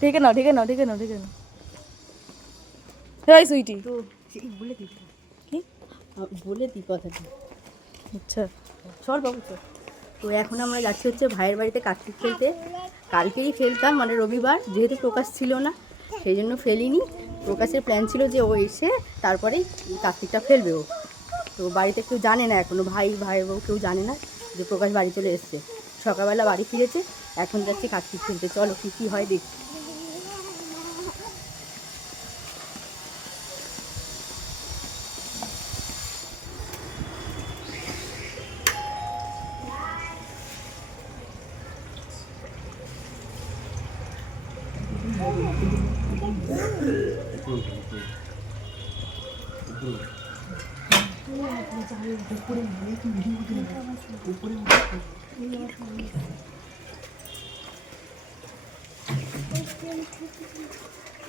ঢেকে নাও ঢেকে নাও ঢেকে নাও ঢেকে নাও। এই সুইটি তো বলে দিই কি বলে দিই কথাটা। আচ্ছা চল বাবু চল। তো এখন আমরা যাচ্ছি হচ্ছে ভাইয়ের বাড়িতে কার্তিক খেলতে। কালকেই ফেলতাম মানে রবিবার, যেহেতু প্রকাশ ছিল না সেই জন্য ফেলিনি। প্রকাশের প্ল্যান ছিল যে ও এসে তারপরেই কার্তিকটা ফেলবে ও। তো বাড়িতে কেউ জানে না এখনও, ভাই বউ কেউ জানে না যে প্রকাশ বাড়ি চলে এসছে। সকালবেলা বাড়ি ফিরেছে, এখন যাচ্ছি কার্তিক খেলতে। চলো কী কী হয় দেখি।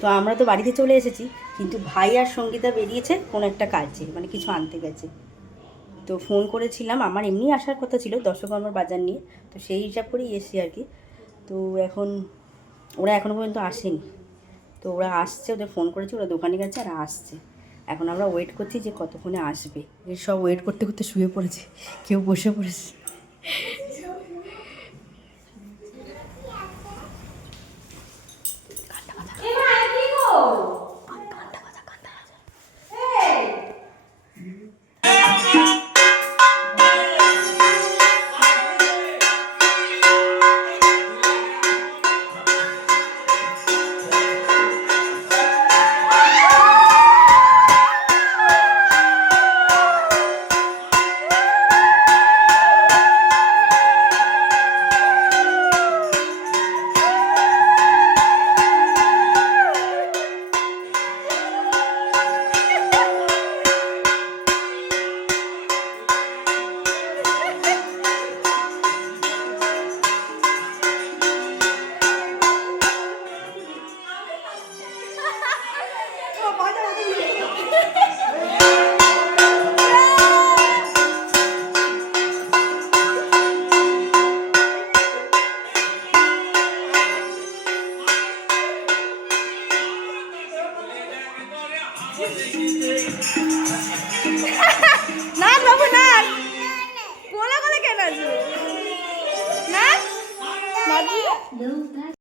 তো আমরা তো বাড়িতে চলে এসেছি, কিন্তু ভাই আর সঙ্গীতা বেরিয়েছে কোনো একটা কাজে, মানে কিছু আনতে গেছে। তো ফোন করেছিলাম, আমার এমনি আসার কথা ছিল দশকর্মার বাজার নিয়ে, তো সেই হিসাব করেই এসছি আর কি। তো এখন ওরা এখনও পর্যন্ত আসেনি। তো ওরা আসছে, ওদের ফোন করেছে, ওরা দোকানে গেছে আর আসছে। এখন আমরা ওয়েট করছি যে কতক্ষণে আসবে। এর সব ওয়েট করতে করতে শুয়ে পড়েছে, কেউ বসে পড়েছে। না বাবু না কোলা কোলা কেন আসবে না